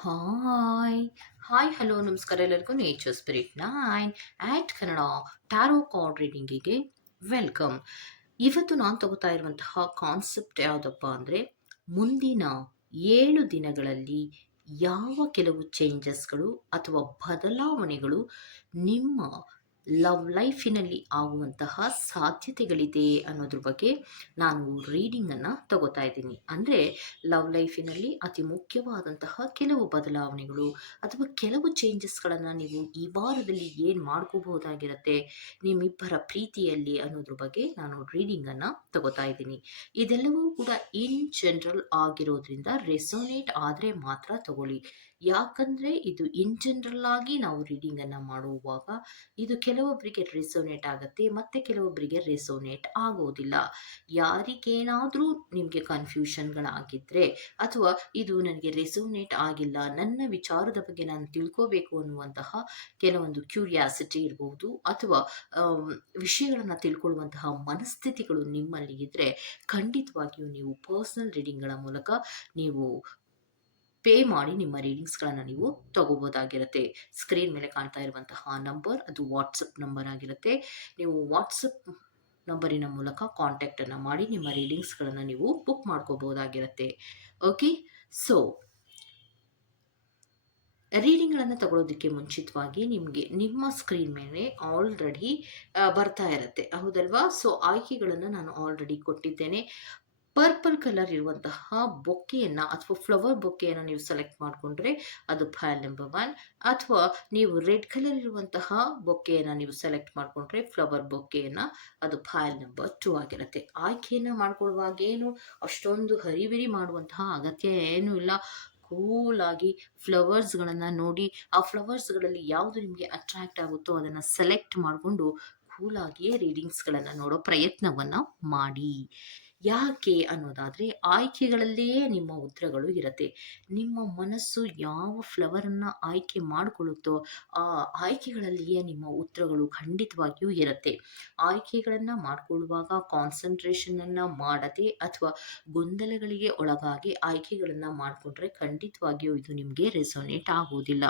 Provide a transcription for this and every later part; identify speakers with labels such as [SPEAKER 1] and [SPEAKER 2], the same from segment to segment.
[SPEAKER 1] Hi hi hello ನಮಸ್ಕಾರ ಎಲ್ಲರಿಗೂ nature spirit nine at Kannada tarot card ರೀಡಿಂಗಿಗೆ welcome ಇವತ್ತು ನಾನು ತಗೋತಾ ಇರುವಂತಹ ಕಾನ್ಸೆಪ್ಟ್ ಯಾವುದಪ್ಪ ಅಂದರೆ ಮುಂದಿನ ಏಳು ದಿನಗಳಲ್ಲಿ ಯಾವ ಕೆಲವು ಚೇಂಜಸ್ಗಳು ಅಥವಾ ಬದಲಾವಣೆಗಳು ನಿಮ್ಮ ಲವ್ ಲೈಫಿನಲ್ಲಿ ಆಗುವಂತಹ ಸಾಧ್ಯತೆಗಳಿದೆ ಅನ್ನೋದ್ರ ಬಗ್ಗೆ ನಾನು ರೀಡಿಂಗನ್ನು ತಗೋತಾ ಇದ್ದೀನಿ. ಅಂದರೆ ಲವ್ ಲೈಫಿನಲ್ಲಿ ಅತಿ ಮುಖ್ಯವಾದಂತಹ ಕೆಲವು ಬದಲಾವಣೆಗಳು ಅಥವಾ ಕೆಲವು ಚೇಂಜಸ್ಗಳನ್ನು ನೀವು ಈ ವಾರದಲ್ಲಿ ಏನು ಮಾಡ್ಕೋಬಹುದಾಗಿರುತ್ತೆ ನಿಮ್ಮಿಬ್ಬರ ಪ್ರೀತಿಯಲ್ಲಿ ಅನ್ನೋದ್ರ ಬಗ್ಗೆ ನಾನು ರೀಡಿಂಗನ್ನು ತಗೋತಾ ಇದ್ದೀನಿ. ಇದೆಲ್ಲವೂ ಕೂಡ ಇನ್ ಜನರಲ್ ಆಗಿರೋದ್ರಿಂದ ರೆಸೋನೇಟ್ ಆದರೆ ಮಾತ್ರ ತಗೊಳ್ಳಿ. ಯಾಕಂದರೆ ಇದು ಇನ್ ಜನರಲ್ ಆಗಿ ನಾವು ರೀಡಿಂಗನ್ನು ಮಾಡುವಾಗ ಇದು ಕೆಲವೊಬ್ಬರಿಗೆ ರೆಸೋನೇಟ್ ಆಗುತ್ತೆ, ಮತ್ತೆ ಕೆಲವೊಬ್ಬರಿಗೆ ರೆಸೋನೇಟ್ ಆಗೋದಿಲ್ಲ. ಯಾರಿಗೇನಾದರೂ ನಿಮಗೆ ಕನ್ಫ್ಯೂಷನ್ಗಳಾಗಿದ್ದರೆ ಅಥವಾ ಇದು ನನಗೆ ರೆಸೋನೇಟ್ ಆಗಿಲ್ಲ, ನನ್ನ ವಿಚಾರದ ಬಗ್ಗೆ ನಾನು ತಿಳ್ಕೋಬೇಕು ಅನ್ನುವಂತಹ ಕೆಲವೊಂದು ಕ್ಯೂರಿಯಾಸಿಟಿ ಇರಬಹುದು ಅಥವಾ ವಿಷಯಗಳನ್ನು ತಿಳ್ಕೊಳ್ಳುವಂತಹ ಮನಸ್ಥಿತಿಗಳು ನಿಮ್ಮಲ್ಲಿ ಇದ್ದರೆ ಖಂಡಿತವಾಗಿಯೂ ನೀವು ಪರ್ಸ್ನಲ್ ರೀಡಿಂಗ್ಗಳ ಮೂಲಕ ನೀವು ಪೇ ಮಾಡಿ ನಿಮ್ಮ ರೀಡಿಂಗ್ಸ್ಗಳನ್ನು ನೀವು ತಗೋಬೋದಾಗಿರುತ್ತೆ. ಸ್ಕ್ರೀನ್ ಮೇಲೆ ಕಾಣ್ತಾ ಇರುವಂತಹ ನಂಬರ್, ಅದು ವಾಟ್ಸಪ್ ನಂಬರ್ ಆಗಿರುತ್ತೆ. ನೀವು ವಾಟ್ಸಪ್ ನಂಬರಿನ ಮೂಲಕ ಕಾಂಟ್ಯಾಕ್ಟನ್ನು ಮಾಡಿ ನಿಮ್ಮ ರೀಡಿಂಗ್ಸ್ಗಳನ್ನು ನೀವು ಬುಕ್ ಮಾಡ್ಕೋಬೋದಾಗಿರುತ್ತೆ. ಓಕೆ? ಸೊ, ರೀಡಿಂಗ್ಗಳನ್ನು ತಗೊಳ್ಳೋದಕ್ಕೆ ಮುಂಚಿತವಾಗಿ ನಿಮಗೆ ನಿಮ್ಮ ಸ್ಕ್ರೀನ್ ಮೇಲೆ ಆಲ್ರೆಡಿ ಬರ್ತಾ ಇರುತ್ತೆ. ಹೌದಲ್ವಾ? ಸೊ, ಆಯ್ಕೆಗಳನ್ನು ನಾನು ಆಲ್ರೆಡಿ ಕೊಟ್ಟಿದ್ದೇನೆ. ಪರ್ಪಲ್ ಕಲರ್ ಇರುವಂತಹ ಬೊಕ್ಕೆಯನ್ನು ಅಥವಾ ಫ್ಲವರ್ ಬೊಕ್ಕೆಯನ್ನು ನೀವು ಸೆಲೆಕ್ಟ್ ಮಾಡಿಕೊಂಡ್ರೆ ಅದು ಫೈಲ್ ನಂಬರ್ ಒನ್ ಅಥವಾ ನೀವು ರೆಡ್ ಕಲರ್ ಇರುವಂತಹ ಬೊಕ್ಕೆಯನ್ನು ನೀವು ಸೆಲೆಕ್ಟ್ ಮಾಡಿಕೊಂಡ್ರೆ ಫ್ಲವರ್ ಬೊಕ್ಕೆಯನ್ನು ಅದು ಫೈಲ್ ನಂಬರ್ ಟು ಆಗಿರುತ್ತೆ. ಆಯ್ಕೆಯನ್ನು ಮಾಡ್ಕೊಳ್ಳುವಾಗ ಏನು? ಅಷ್ಟೊಂದು ಹರಿವಿರಿ ಮಾಡುವಂತಹ ಅಗತ್ಯ ಏನೂ ಇಲ್ಲ. ಕೂಲಾಗಿ ಫ್ಲವರ್ಸ್ಗಳನ್ನು ನೋಡಿ ಆ ಫ್ಲವರ್ಸ್ಗಳಲ್ಲಿ ಯಾವುದು ನಿಮಗೆ ಅಟ್ರಾಕ್ಟ್ ಆಗುತ್ತೋ ಅದನ್ನು ಸೆಲೆಕ್ಟ್ ಮಾಡಿಕೊಂಡು ಕೂಲಾಗಿಯೇ ರೀಡಿಂಗ್ಸ್ಗಳನ್ನು ನೋಡೋ ಪ್ರಯತ್ನವನ್ನು ಮಾಡಿ. ಯಾಕೆ ಅನ್ನೋದಾದರೆ ಆಯ್ಕೆಗಳಲ್ಲಿಯೇ ನಿಮ್ಮ ಉತ್ತರಗಳು ಇರುತ್ತೆ. ನಿಮ್ಮ ಮನಸ್ಸು ಯಾವ ಫ್ಲವರನ್ನು ಆಯ್ಕೆ ಮಾಡಿಕೊಳ್ಳುತ್ತೋ ಆ ಆಯ್ಕೆಗಳಲ್ಲಿಯೇ ನಿಮ್ಮ ಉತ್ತರಗಳು ಖಂಡಿತವಾಗಿಯೂ ಇರುತ್ತೆ. ಆಯ್ಕೆಗಳನ್ನು ಮಾಡಿಕೊಳ್ಳುವಾಗ ಕಾನ್ಸಂಟ್ರೇಷನನ್ನು ಮಾಡದೆ ಅಥವಾ ಗೊಂದಲಗಳಿಗೆ ಒಳಗಾಗಿ ಆಯ್ಕೆಗಳನ್ನು ಮಾಡಿಕೊಂಡ್ರೆ ಖಂಡಿತವಾಗಿಯೂ ಇದು ನಿಮಗೆ ರೆಸೋನೇಟ್ ಆಗೋದಿಲ್ಲ.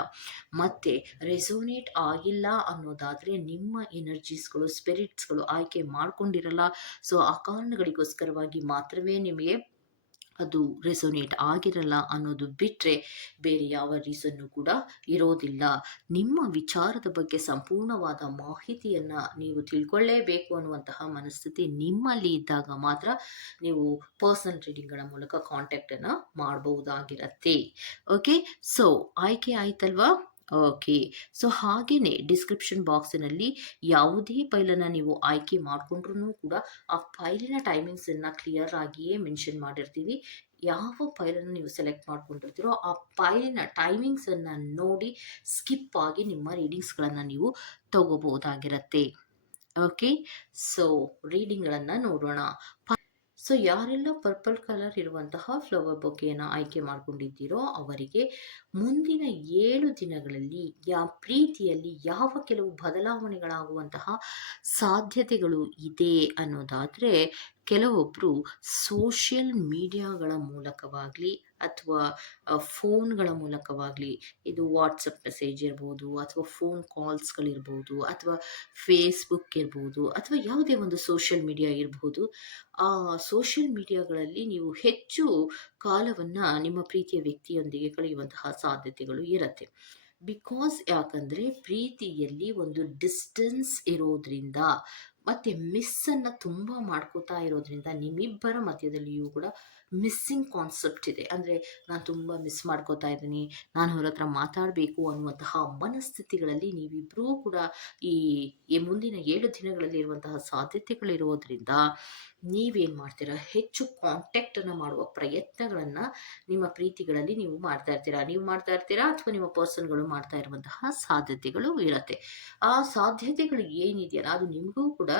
[SPEAKER 1] ಮತ್ತು ರೆಸೋನೇಟ್ ಆಗಿಲ್ಲ ಅನ್ನೋದಾದರೆ ನಿಮ್ಮ ಎನರ್ಜೀಸ್ಗಳು ಸ್ಪಿರಿಟ್ಸ್ಗಳು ಆಯ್ಕೆ ಮಾಡ್ಕೊಂಡಿರಲ್ಲ. ಸೊ ಆ ಕಾರಣಗಳಿಗೋಸ್ಕರವಾಗಿ ಮಾತ್ರವೇ ನಿಮಗೆ ಅದು ರೆಸೊನೇಟ್ ಆಗಿರಲ್ಲ ಅನ್ನೋದು ಬಿಟ್ಟರೆ ಬೇರೆ ಯಾವ ರೀಸನ್ನು ಕೂಡ ಇರೋದಿಲ್ಲ. ನಿಮ್ಮ ವಿಚಾರದ ಬಗ್ಗೆ ಸಂಪೂರ್ಣವಾದ ಮಾಹಿತಿಯನ್ನು ನೀವು ತಿಳ್ಕೊಳ್ಳೇಬೇಕು ಅನ್ನುವಂತಹ ಮನಸ್ಥಿತಿ ನಿಮ್ಮಲ್ಲಿ ಇದ್ದಾಗ ಮಾತ್ರ ನೀವು ಪರ್ಸನಲ್ ರೀಡಿಂಗ್ಗಳ ಮೂಲಕ ಕಾಂಟ್ಯಾಕ್ಟನ್ನು ಮಾಡಬಹುದಾಗಿರತ್ತೆ. ಓಕೆ ಸೊ ಆಯ್ಕೆ ಆಯ್ತಲ್ವಾ? ಓಕೆ. ಸೊ ಹಾಗೆಯೇ ಡಿಸ್ಕ್ರಿಪ್ಷನ್ ಬಾಕ್ಸಿನಲ್ಲಿ ಯಾವುದೇ ಫೈಲನ್ನು ನೀವು ಆಯ್ಕೆ ಮಾಡಿಕೊಂಡ್ರೂ ಕೂಡ ಆ ಫೈಲಿನ ಟೈಮಿಂಗ್ಸನ್ನು ಕ್ಲಿಯರ್ ಆಗಿಯೇ ಮೆನ್ಷನ್ ಮಾಡಿರ್ತೀವಿ. ಯಾವ ಫೈಲನ್ನು ನೀವು ಸೆಲೆಕ್ಟ್ ಮಾಡ್ಕೊಂಡಿರ್ತೀರೋ ಆ ಫೈಲಿನ ಟೈಮಿಂಗ್ಸನ್ನು ನೋಡಿ ಸ್ಕಿಪ್ ಆಗಿ ನಿಮ್ಮ ರೀಡಿಂಗ್ಸ್ಗಳನ್ನು ನೀವು ತಗೋಬಹುದಾಗಿರತ್ತೆ. ಓಕೆ? ಸೊ ರೀಡಿಂಗ್ಗಳನ್ನು ನೋಡೋಣ. ಸೊ, ಯಾರೆಲ್ಲ ಪರ್ಪಲ್ ಕಲರ್ ಇರುವಂತಹ ಫ್ಲವರ್ ಬೊಕೆಯನ್ನು ಆಯ್ಕೆ ಮಾಡಿಕೊಂಡಿದ್ದೀರೋ ಅವರಿಗೆ ಮುಂದಿನ ಏಳು ದಿನಗಳಲ್ಲಿ ಯಾ, ಪ್ರೀತಿಯಲ್ಲಿ ಯಾವ ಕೆಲವು ಬದಲಾವಣೆಗಳಾಗುವಂತಹ ಸಾಧ್ಯತೆಗಳು ಇದೆ ಅನ್ನೋದಾದರೆ ಕೆಲವೊಬ್ಬರು ಸೋಷಿಯಲ್ ಮೀಡಿಯಾಗಳ ಮೂಲಕವಾಗಲಿ ಅಥವಾ ಫೋನ್ಗಳ ಮೂಲಕವಾಗಲಿ, ಇದು ವಾಟ್ಸಪ್ ಮೆಸೇಜ್ ಇರ್ಬೋದು, ಅಥವಾ ಫೋನ್ ಕಾಲ್ಸ್ಗಳಿರ್ಬೋದು ಅಥವಾ ಫೇಸ್ಬುಕ್ ಇರ್ಬೋದು, ಅಥವಾ ಯಾವುದೇ ಒಂದು ಸೋಷಿಯಲ್ ಮೀಡಿಯಾ ಇರ್ಬೋದು, ಆ ಸೋಷಿಯಲ್ ಮೀಡಿಯಾಗಳಲ್ಲಿ ನೀವು ಹೆಚ್ಚು ಕಾಲವನ್ನು ನಿಮ್ಮ ಪ್ರೀತಿಯ ವ್ಯಕ್ತಿಯೊಂದಿಗೆ ಕಳೆಯುವಂತಹ ಸಾಧ್ಯತೆಗಳು ಇರುತ್ತೆ. ಬಿಕಾಸ್ ಯಾಕಂದರೆ ಪ್ರೀತಿಯಲ್ಲಿ ಒಂದು ಡಿಸ್ಟೆನ್ಸ್ ಇರೋದ್ರಿಂದ ಮತ್ತು ಮಿಸ್ಸನ್ನು ತುಂಬ ಮಾಡ್ಕೋತಾ ಇರೋದ್ರಿಂದ ನಿಮ್ಮಿಬ್ಬರ ಮಧ್ಯದಲ್ಲಿಯೂ ಕೂಡ ಮಿಸ್ಸಿಂಗ್ ಕಾನ್ಸೆಪ್ಟ್ ಇದೆ. ಅಂದರೆ ನಾನು ತುಂಬ ಮಿಸ್ ಮಾಡ್ಕೋತಾ ಇದ್ದೀನಿ. ನಾನು ಅವ್ರ ಹತ್ರ ಮಾತಾಡಬೇಕು ಅನ್ನುವಂತಹ ಮನಸ್ಥಿತಿಗಳಲ್ಲಿ ನೀವಿಬ್ಬರೂ ಕೂಡ ಈ ಮುಂದಿನ ಏಳು ದಿನಗಳಲ್ಲಿ ಇರುವಂತಹ ಸಾಧ್ಯತೆಗಳಿರೋದ್ರಿಂದ ನೀವೇನು ಮಾಡ್ತೀರಾ? ಹೆಚ್ಚು ಕಾಂಟ್ಯಾಕ್ಟನ್ನು ಮಾಡುವ ಪ್ರಯತ್ನಗಳನ್ನು ನಿಮ್ಮ ಪ್ರೀತಿಗಳಲ್ಲಿ ನೀವು ಮಾಡ್ತಾ ಇರ್ತೀರಾ? ನೀವು ಮಾಡ್ತಾ ಇರ್ತೀರಾ? ಅಥವಾ ನಿಮ್ಮ ಪರ್ಸನ್ಗಳು ಮಾಡ್ತಾ ಇರುವಂತಹ ಸಾಧ್ಯತೆಗಳು ಇರುತ್ತೆ. ಆ ಸಾಧ್ಯತೆಗಳು ಏನಿದೆಯಲ್ಲ, ಅದು ನಿಮಗೂ ಕೂಡ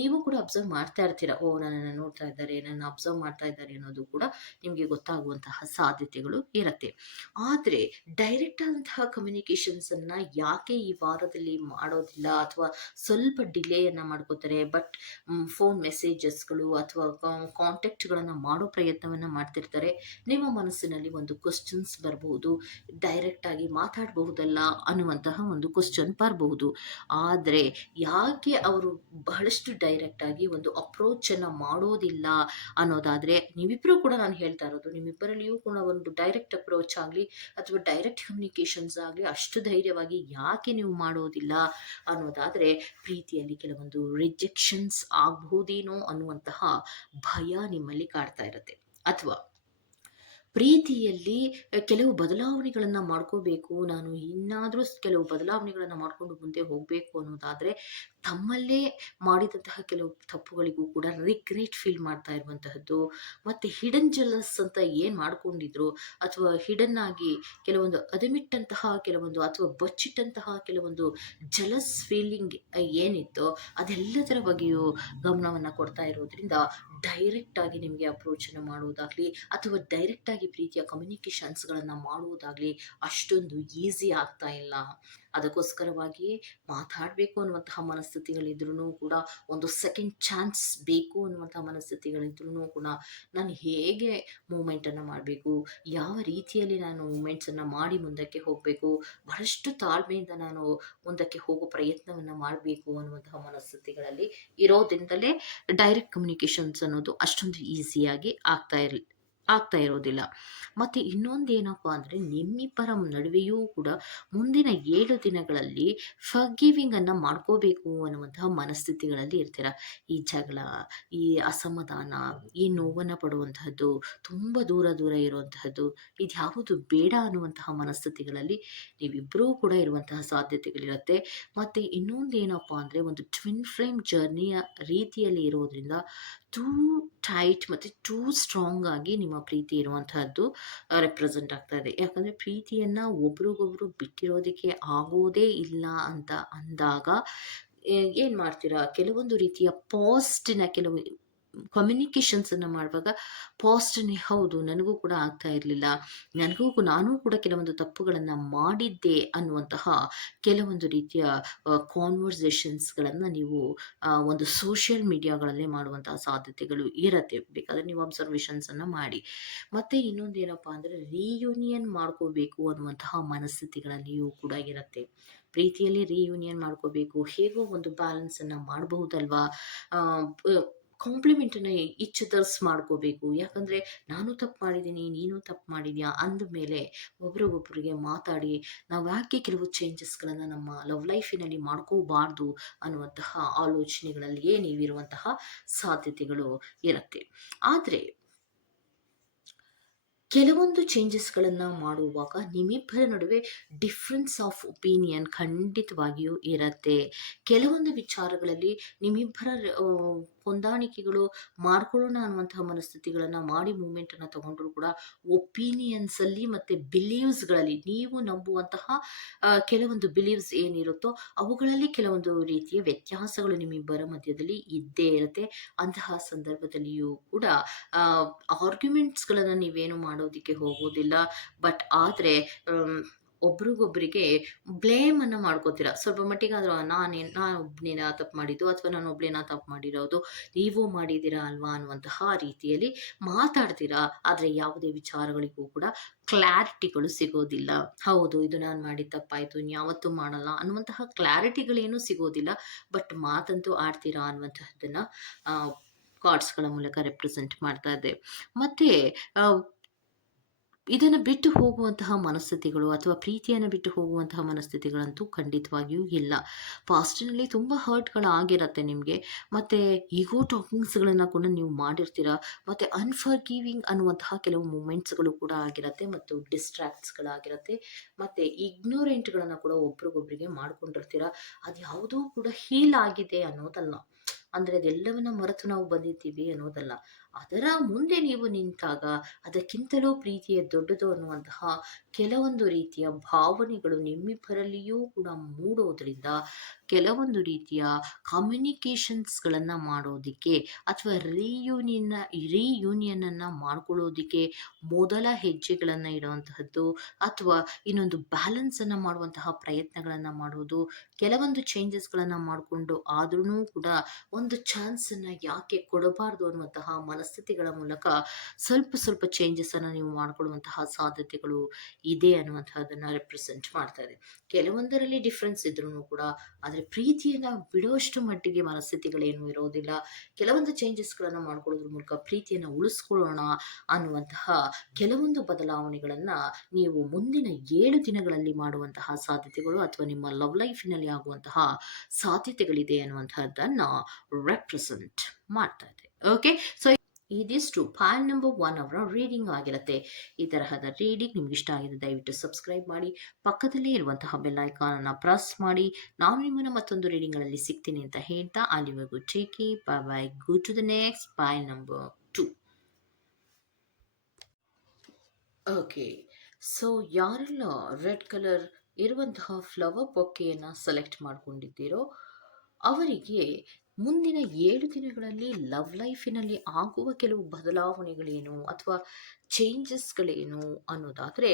[SPEAKER 1] ನೀವು ಕೂಡ ಅಬ್ಸರ್ವ್ ಮಾಡ್ತಾ ಇರ್ತೀರಾ. ಓ, ನನ್ನನ್ನು ನೋಡ್ತಾ ಇದ್ದಾರೆ ನನ್ನ ಅಬ್ಸರ್ವ್ ಮಾಡ್ತಾ ಇದ್ದಾರೆ ಅನ್ನೋದು ಕೂಡ ನಿಮಗೆ ಗೊತ್ತಾಗುವಂತಹ ಸಾಧ್ಯತೆಗಳು ಇರುತ್ತೆ. ಆದರೆ ಡೈರೆಕ್ಟ್ ಆದಂತಹ ಕಮ್ಯುನಿಕೇಷನ್ಸನ್ನು ಯಾಕೆ ಈ ವಾರದಲ್ಲಿ ಮಾಡೋದಿಲ್ಲ ಅಥವಾ ಸ್ವಲ್ಪ ಡಿಲೇಯನ್ನು ಮಾಡ್ಕೋತಾರೆ? ಬಟ್ ಫೋನ್ ಮೆಸೇಜಸ್ಗಳು ಅಥವಾ ಕಾಂಟ್ಯಾಕ್ಟ್ಗಳನ್ನು ಮಾಡೋ ಪ್ರಯತ್ನವನ್ನು ಮಾಡ್ತಿರ್ತಾರೆ. ನಿಮ್ಮ ಮನಸ್ಸಿನಲ್ಲಿ ಒಂದು ಕ್ವಶನ್ಸ್ ಬರಬಹುದು ಡೈರೆಕ್ಟಾಗಿ ಮಾತಾಡಬಹುದಲ್ಲ ಅನ್ನುವಂತಹ ಒಂದು ಕ್ವಶನ್ ಬರಬಹುದು ಆದರೆ ಯಾಕೆ ಅವರು ಬಹಳಷ್ಟು ಡೈರೆಕ್ಟಾಗಿ ಒಂದು ಅಪ್ರೋಚನ್ನು ಮಾಡೋದಿಲ್ಲ ಅನ್ನೋದಾದರೆ ನೀವಿಬ್ಬರು ಕೂಡ ನಾನು ಹೇಳ್ತಾ ಇರೋದು, ನಿಮ್ಮಿಬ್ಬರಲ್ಲಿಯೂ ಕೂಡ ಒಂದು ಡೈರೆಕ್ಟ್ ಅಪ್ರೋಚ್ ಆಗಲಿ ಅಥವಾ ಡೈರೆಕ್ಟ್ ಕಮ್ಯುನಿಕೇಷನ್ಸ್ ಆಗಲಿ ಅಷ್ಟು ಧೈರ್ಯವಾಗಿ ಯಾಕೆ ನೀವು ಮಾಡೋದಿಲ್ಲ ಅನ್ನೋದಾದರೆ ಪ್ರೀತಿಯಲ್ಲಿ ಕೆಲವೊಂದು ರಿಜೆಕ್ಷನ್ಸ್ ಆಗಬಹುದೇನೋ ಅನ್ನುವಂತಹ ಭಯ ನಿಮ್ಮಲ್ಲಿ ಕಾಡ್ತಾ ಇರುತ್ತೆ. ಅಥವಾ ಪ್ರೀತಿಯಲ್ಲಿ ಕೆಲವು ಬದಲಾವಣೆಗಳನ್ನು ಮಾಡ್ಕೋಬೇಕು, ನಾನು ಇನ್ನಾದರೂ ಕೆಲವು ಬದಲಾವಣೆಗಳನ್ನು ಮಾಡಿಕೊಂಡು ಮುಂದೆ ಹೋಗಬೇಕು ಅನ್ನೋದಾದರೆ ತಮ್ಮಲ್ಲೇ ಮಾಡಿದಂತಹ ಕೆಲವು ತಪ್ಪುಗಳಿಗೂ ಕೂಡ ರಿಗ್ರೆಟ್ ಫೀಲ್ ಮಾಡ್ತಾ ಇರುವಂತಹದ್ದು, ಮತ್ತು ಹಿಡನ್ ಜಲಸ್ ಅಂತ ಏನು ಮಾಡ್ಕೊಂಡಿದ್ರು, ಅಥವಾ ಹಿಡನ್ ಆಗಿ ಕೆಲವೊಂದು ಅದಮಿಟ್ಟಂತಹ ಕೆಲವೊಂದು ಅಥವಾ ಬಚ್ಚಿಟ್ಟಂತಹ ಕೆಲವೊಂದು ಜಲಸ್ ಫೀಲಿಂಗ್ ಏನಿತ್ತೋ ಅದೆಲ್ಲದರ ಬಗ್ಗೆಯೂ ಗಮನವನ್ನು ಕೊಡ್ತಾ ಇರೋದ್ರಿಂದ ಡೈರೆಕ್ಟ್ ಆಗಿ ನಿಮಗೆ ಅಪ್ರೋಚನ್ನು ಮಾಡುವುದಾಗಲಿ, ಅಥವಾ ಡೈರೆಕ್ಟ್ ಆಗಿ ಪ್ರೀತಿಯ ಕಮ್ಯುನಿಕೇಷನ್ಸ್ಗಳನ್ನು ಮಾಡುವುದಾಗಲಿ ಅಷ್ಟೊಂದು ಈಸಿ ಆಗ್ತಾ ಇಲ್ಲ. ಅದಕ್ಕೋಸ್ಕರವಾಗಿಯೇ ಮಾತಾಡಬೇಕು ಅನ್ನುವಂತಹ ಮನಸ್ಥಿತಿಗಳಿದ್ರೂ ಕೂಡ ಒಂದು ಸೆಕೆಂಡ್ ಚಾನ್ಸ್ ಬೇಕು ಅನ್ನುವಂಥ ಮನಸ್ಥಿತಿಗಳಿದ್ರೂ ಕೂಡ ನಾನು ಹೇಗೆ ಮೂಮೆಂಟನ್ನು ಮಾಡಬೇಕು, ಯಾವ ರೀತಿಯಲ್ಲಿ ನಾನು ಮೂಮೆಂಟ್ಸನ್ನು ಮಾಡಿ ಮುಂದಕ್ಕೆ ಹೋಗಬೇಕು, ಬಹಳಷ್ಟು ತಾಳ್ಮೆಯಿಂದ ನಾನು ಮುಂದಕ್ಕೆ ಹೋಗೋ ಪ್ರಯತ್ನವನ್ನು ಮಾಡಬೇಕು ಅನ್ನುವಂತಹ ಮನಸ್ಥಿತಿಗಳಲ್ಲಿ ಇರೋದ್ರಿಂದಲೇ ಡೈರೆಕ್ಟ್ ಕಮ್ಯುನಿಕೇಷನ್ಸ್ ಅನ್ನೋದು ಅಷ್ಟೊಂದು ಈಸಿಯಾಗಿ ಆಗ್ತಾ ಇರಲಿ ಆಗ್ತಾ ಇರೋದಿಲ್ಲ. ಮತ್ತು ಇನ್ನೊಂದು ಏನಪ್ಪ ಅಂದರೆ ನಿಮ್ಮಿಬ್ಬರ ನಡುವೆಯೂ ಕೂಡ ಮುಂದಿನ ಏಳು ದಿನಗಳಲ್ಲಿ ಫರ್ಗಿವಿಂಗನ್ನು ಮಾಡ್ಕೋಬೇಕು ಅನ್ನುವಂತಹ ಮನಸ್ಥಿತಿಗಳಲ್ಲಿ ಇರ್ತೀರ. ಈ ಜಗಳ, ಈ ಅಸಮಾಧಾನ, ಈ ನೋವನ್ನು ಪಡುವಂತಹದ್ದು, ತುಂಬ ದೂರ ದೂರ ಇರುವಂತಹದ್ದು ಇದ್ಯಾವುದು ಬೇಡ ಅನ್ನುವಂತಹ ಮನಸ್ಥಿತಿಗಳಲ್ಲಿ ನೀವಿಬ್ಬರೂ ಕೂಡ ಇರುವಂತಹ ಸಾಧ್ಯತೆಗಳಿರುತ್ತೆ. ಮತ್ತು ಇನ್ನೊಂದು ಏನಪ್ಪ ಅಂದರೆ ಒಂದು ಟ್ವಿನ್ ಫ್ಲೇಮ್ ಜರ್ನಿಯ ರೀತಿಯಲ್ಲಿ ಇರೋದ್ರಿಂದ ಟೂ ಟೈಟ್ ಮತ್ತು ಟೂ ಸ್ಟ್ರಾಂಗ್ ಆಗಿ ನಿಮ್ಮ ಪ್ರೀತಿ ಇರುವಂತಹದ್ದು ರೆಪ್ರೆಸೆಂಟ್ ಆಗ್ತಾ ಇದೆ. ಯಾಕಂದರೆ ಪ್ರೀತಿಯನ್ನು ಒಬ್ರಿಗೊಬ್ರು ಬಿಟ್ಟಿರೋದಕ್ಕೆ ಆಗೋದೇ ಇಲ್ಲ ಅಂತ ಅಂದಾಗ ಏನು ಮಾಡ್ತೀರಾ? ಕೆಲವೊಂದು ರೀತಿಯ ಪಾಸ್ಟಿನ ಕೆಲವು ಕಮ್ಯುನಿಕೇಷನ್ಸನ್ನು ಮಾಡುವಾಗ ಪಾಸ್ಟ್ನೇ ಹೌದು, ನನಗೂ ಕೂಡ ಆಗ್ತಾ ಇರಲಿಲ್ಲ. ನನಗೂ ನಾನು ಕೂಡ ಕೆಲವೊಂದು ತಪ್ಪುಗಳನ್ನು ಮಾಡಿದ್ದೆ ಅನ್ನುವಂತಹ ಕೆಲವೊಂದು ರೀತಿಯ ಕಾನ್ವರ್ಸೇಷನ್ಸ್ಗಳನ್ನು ನೀವು ಒಂದು ಸೋಷಿಯಲ್ ಮೀಡಿಯಾಗಳಲ್ಲೇ ಮಾಡುವಂತಹ ಸಾಧ್ಯತೆಗಳು ಇರತ್ತೆ. ಬೇಕಾದರೆ ನೀವು ಅಬ್ಸರ್ವೇಷನ್ಸನ್ನು ಮಾಡಿ. ಮತ್ತು ಇನ್ನೊಂದು ಏನಪ್ಪ ಅಂದರೆ ರೀಯೂನಿಯನ್ ಮಾಡ್ಕೋಬೇಕು ಅನ್ನುವಂತಹ ಮನಸ್ಥಿತಿಗಳಲ್ಲಿಯೂ ಕೂಡ ಇರುತ್ತೆ. ಪ್ರೀತಿಯಲ್ಲಿ ರೀಯೂನಿಯನ್ ಮಾಡ್ಕೋಬೇಕು. ಹೇಗೋ ಒಂದು ಬ್ಯಾಲೆನ್ಸನ್ನು ಮಾಡಬಹುದಲ್ವಾ? ಕಾಂಪ್ಲಿಮೆಂಟನ್ನು ಈಚ್ ಅದರ್ಸ್ ಮಾಡ್ಕೋಬೇಕು. ಯಾಕಂದರೆ, ನಾನು ತಪ್ಪು ಮಾಡಿದ್ದೀನಿ, ನೀನು ತಪ್ಪು ಮಾಡಿದ್ಯಾ? ಅಂದಮೇಲೆ ಒಬ್ರಿಗೊಬ್ರಿಗೆ ಮಾತಾಡಿ, ನಾವು ಯಾಕೆ ಕೆಲವು ಚೇಂಜಸ್ಗಳನ್ನು ನಮ್ಮ ಲವ್ ಲೈಫಿನಲ್ಲಿ ಮಾಡ್ಕೋಬಾರ್ದು? ಅನ್ನುವಂತಹ ಆಲೋಚನೆಗಳಲ್ಲಿಯೇ ನೀವಿರುವಂತಹ ಸಾಧ್ಯತೆಗಳು ಇರುತ್ತೆ. ಆದರೆ ಕೆಲವೊಂದು ಚೇಂಜಸ್ಗಳನ್ನು ಮಾಡುವಾಗ ನಿಮ್ಮಿಬ್ಬರ ನಡುವೆ ಡಿಫ್ರೆನ್ಸ್ ಆಫ್ ಒಪಿನಿಯನ್ ಖಂಡಿತವಾಗಿಯೂ ಇರುತ್ತೆ. ಕೆಲವೊಂದು ವಿಚಾರಗಳಲ್ಲಿ ನಿಮ್ಮಿಬ್ಬರ ಹೊಂದಾಣಿಕೆಗಳು ಮಾಡ್ಕೊಳ್ಳೋಣ ಅನ್ನುವಂತಹ ಮನಸ್ಥಿತಿಗಳನ್ನು ಮಾಡಿ ಮೂಮೆಂಟನ್ನು ತಗೊಂಡ್ರು ಕೂಡ ಒಪಿನಿಯನ್ಸಲ್ಲಿ ಮತ್ತು ಬಿಲೀವ್ಸ್ಗಳಲ್ಲಿ ನೀವು ನಂಬುವಂತಹ ಕೆಲವೊಂದು ಬಿಲೀವ್ಸ್ ಏನಿರುತ್ತೋ ಅವುಗಳಲ್ಲಿ ಕೆಲವೊಂದು ರೀತಿಯ ವ್ಯತ್ಯಾಸಗಳು ನಿಮ್ಮಿಬ್ಬರ ಮಧ್ಯದಲ್ಲಿ ಇದ್ದೇ ಇರುತ್ತೆ. ಅಂತಹ ಸಂದರ್ಭದಲ್ಲಿಯೂ ಕೂಡ ಆರ್ಗ್ಯುಮೆಂಟ್ಸ್ಗಳನ್ನು ನೀವೇನು ಮಾಡೋದಕ್ಕೆ ಹೋಗೋದಿಲ್ಲ. ಬಟ್ ಆದರೆ ಒಬ್ರಿಗೊಬ್ರಿಗೆ ಬ್ಲೇಮನ್ನು ಮಾಡ್ಕೋತೀರ. ಸ್ವಲ್ಪ ಮಟ್ಟಿಗಾದರೂ ನಾನೇ, ನಾನು ಒಬ್ಬನೇನ ತಪ್ಪು ಮಾಡಿದ್ದು ಅಥವಾ ನಾನು ಒಬ್ಬಳೇನ ತಪ್ಪು ಮಾಡಿರೋದು, ನೀವು ಮಾಡಿದ್ದೀರಾ ಅಲ್ವಾ ಅನ್ನುವಂತಹ ರೀತಿಯಲ್ಲಿ ಮಾತಾಡ್ತೀರಾ. ಆದರೆ ಯಾವುದೇ ವಿಚಾರಗಳಿಗೂ ಕೂಡ ಕ್ಲಾರಿಟಿಗಳು ಸಿಗೋದಿಲ್ಲ. ಹೌದು, ಇದು ನಾನು ಮಾಡಿದ ತಪ್ಪಾಯಿತು ಇನ್ಯಾವತ್ತೂ ಮಾಡಲ್ಲ ಅನ್ನುವಂತಹ ಕ್ಲಾರಿಟಿಗಳೇನೂ ಸಿಗೋದಿಲ್ಲ. ಬಟ್ ಮಾತಂತೂ ಆಡ್ತೀರಾ ಅನ್ನುವಂತಹದ್ದನ್ನು ಕಾರ್ಡ್ಸ್ಗಳ ಮೂಲಕ ರೆಪ್ರೆಸೆಂಟ್ ಮಾಡ್ತಾ ಇದೆ ಮತ್ತು ಇದನ್ನು ಬಿಟ್ಟು ಹೋಗುವಂತಹ ಮನಸ್ಥಿತಿಗಳು ಅಥವಾ ಪ್ರೀತಿಯನ್ನು ಬಿಟ್ಟು ಹೋಗುವಂತಹ ಮನಸ್ಥಿತಿಗಳಂತೂ ಖಂಡಿತವಾಗಿಯೂ ಇಲ್ಲ. ಪಾಸ್ಟಿನಲ್ಲಿ ತುಂಬ ಹರ್ಟ್ಗಳಾಗಿರತ್ತೆ ನಿಮಗೆ. ಮತ್ತು ಈಗೋ ಟಾಕಿಂಗ್ಸ್ಗಳನ್ನು ಕೂಡ ನೀವು ಮಾಡಿರ್ತೀರ. ಮತ್ತು ಅನ್ಫರ್ಗಿವಿಂಗ್ ಅನ್ನುವಂತಹ ಕೆಲವು ಮೂಮೆಂಟ್ಸ್ಗಳು ಕೂಡ ಆಗಿರುತ್ತೆ ಮತ್ತು ಡಿಸ್ಟ್ರಾಕ್ಟ್ಸ್ಗಳಾಗಿರುತ್ತೆ. ಮತ್ತು ಇಗ್ನೋರೆಂಟ್ಗಳನ್ನು ಕೂಡ ಒಬ್ರಿಗೊಬ್ರಿಗೆ ಮಾಡ್ಕೊಂಡಿರ್ತೀರ. ಅದು ಯಾವುದೂ ಕೂಡ ಹೀಲ್ ಆಗಿದೆ ಅನ್ನೋದಲ್ಲ. ಅಂದರೆ ಅದೆಲ್ಲವನ್ನ ಮರೆತು ನಾವು ಬಂದಿದ್ದೀವಿ ಅನ್ನೋದಲ್ಲ. ಅದರ ಮುಂದೆ ನೀವು ನಿಂತಾಗ ಅದಕ್ಕಿಂತಲೂ ಪ್ರೀತಿಯ ದೊಡ್ಡದು ಅನ್ನುವಂತಹ ಕೆಲವೊಂದು ರೀತಿಯ ಭಾವನೆಗಳು ನಿಮ್ಮಿಬ್ಬರಲ್ಲಿಯೂ ಕೂಡ ಮೂಡೋದ್ರಿಂದ ಕೆಲವೊಂದು ರೀತಿಯ ಕಮ್ಯುನಿಕೇಷನ್ಸ್ಗಳನ್ನು ಮಾಡೋದಕ್ಕೆ ಅಥವಾ ರೀಯೂನಿಯನ್ನ ರೀಯೂನಿಯನನ್ನು ಮಾಡ್ಕೊಳ್ಳೋದಕ್ಕೆ ಮೊದಲ ಹೆಜ್ಜೆಗಳನ್ನು ಇಡುವಂತಹದ್ದು ಅಥವಾ ಇನ್ನೊಂದು ಬ್ಯಾಲೆನ್ಸನ್ನು ಮಾಡುವಂತಹ ಪ್ರಯತ್ನಗಳನ್ನು ಮಾಡೋದು, ಕೆಲವೊಂದು ಚೇಂಜಸ್ಗಳನ್ನು ಮಾಡಿಕೊಂಡು ಆದ್ರೂ ಕೂಡ ಒಂದು ಚಾನ್ಸನ್ನು ಯಾಕೆ ಕೊಡಬಾರ್ದು ಅನ್ನುವಂತಹ ಮನಸ್ಥಿತಿಗಳ ಮೂಲಕ ಸ್ವಲ್ಪ ಸ್ವಲ್ಪ ಚೇಂಜಸನ್ನು ನೀವು ಮಾಡಿಕೊಳ್ಳುವಂತಹ ಸಾಧ್ಯತೆಗಳು ಇದೆ ಅನ್ನುವಂತಹದನ್ನ ರೆಪ್ರೆಸೆಂಟ್ ಮಾಡ್ತಾ ಇದೆ. ಕೆಲವೊಂದರಲ್ಲಿ ಡಿಫ್ರೆನ್ಸ್ ಇದ್ರೂ ಕೂಡ, ಆದರೆ ಪ್ರೀತಿಯನ್ನು ಬಿಡುವಷ್ಟು ಮಟ್ಟಿಗೆ ಮನಸ್ಥಿತಿಗಳೇನು ಇರೋದಿಲ್ಲ. ಕೆಲವೊಂದು ಚೇಂಜಸ್ಗಳನ್ನು ಮಾಡ್ಕೊಳ್ಳೋದ್ರ ಮೂಲಕ ಪ್ರೀತಿಯನ್ನು ಉಳಿಸ್ಕೊಳ್ಳೋಣ ಅನ್ನುವಂತಹ ಕೆಲವೊಂದು ಬದಲಾವಣೆಗಳನ್ನು ನೀವು ಮುಂದಿನ ಏಳು ದಿನಗಳಲ್ಲಿ ಮಾಡುವಂತಹ ಸಾಧ್ಯತೆಗಳು ಅಥವಾ ನಿಮ್ಮ ಲವ್ ಲೈಫ್ನಲ್ಲಿ ಆಗುವಂತಹ ಸಾಧ್ಯತೆಗಳಿದೆ ಅನ್ನುವಂತಹದ್ದನ್ನು ರೆಪ್ರೆಸೆಂಟ್ ಮಾಡ್ತಾ ಇದೆ ಓಕೆ ಸೊ ಇದಿಷ್ಟು ಫೈಲ್ ನಂಬರ್ ಒನ್ ಅವರ ರೀಡಿಂಗ್ ಆಗಿರುತ್ತೆ. ಈ ತರಹದ ರೀಡಿಂಗ್ ನಿಮ್ಗೆ ಇಷ್ಟ ಆಗಿದೆ, ದಯವಿಟ್ಟು ಸಬ್ಸ್ಕ್ರೈಬ್ ಮಾಡಿ. ಪಕ್ಕದಲ್ಲೇ ಇರುವಂತಹ ಐಕಾನನ್ನು ಪ್ರೆಸ್ ಮಾಡಿ. ನಾನು ನಿಮ್ಮನ್ನು ಮತ್ತೊಂದು ರೀಡಿಂಗ್ಗಳಲ್ಲಿ ಸಿಗ್ತೀನಿ ಅಂತ ಹೇಳ್ತಾ ಅಲ್ಲಿವರೆಗೂ take bye bye go to the next file number two okay so ಯಾರೆಲ್ಲ ರೆಡ್ ಕಲರ್ ಇರುವಂತಹ ಫ್ಲವರ್ ಬೊಕ್ಕೆಯನ್ನು ಸೆಲೆಕ್ಟ್ ಮಾಡ್ಕೊಂಡಿದ್ದೀರೋ ಅವರಿಗೆ ಮುಂದಿನ ಏಳು ದಿನಗಳಲ್ಲಿ ಲವ್ ಲೈಫಿನಲ್ಲಿ ಆಗುವ ಕೆಲವು ಬದಲಾವಣೆಗಳೇನು ಅಥವಾ ಚೇಂಜಸ್ಗಳೇನು ಅನ್ನೋದಾದರೆ,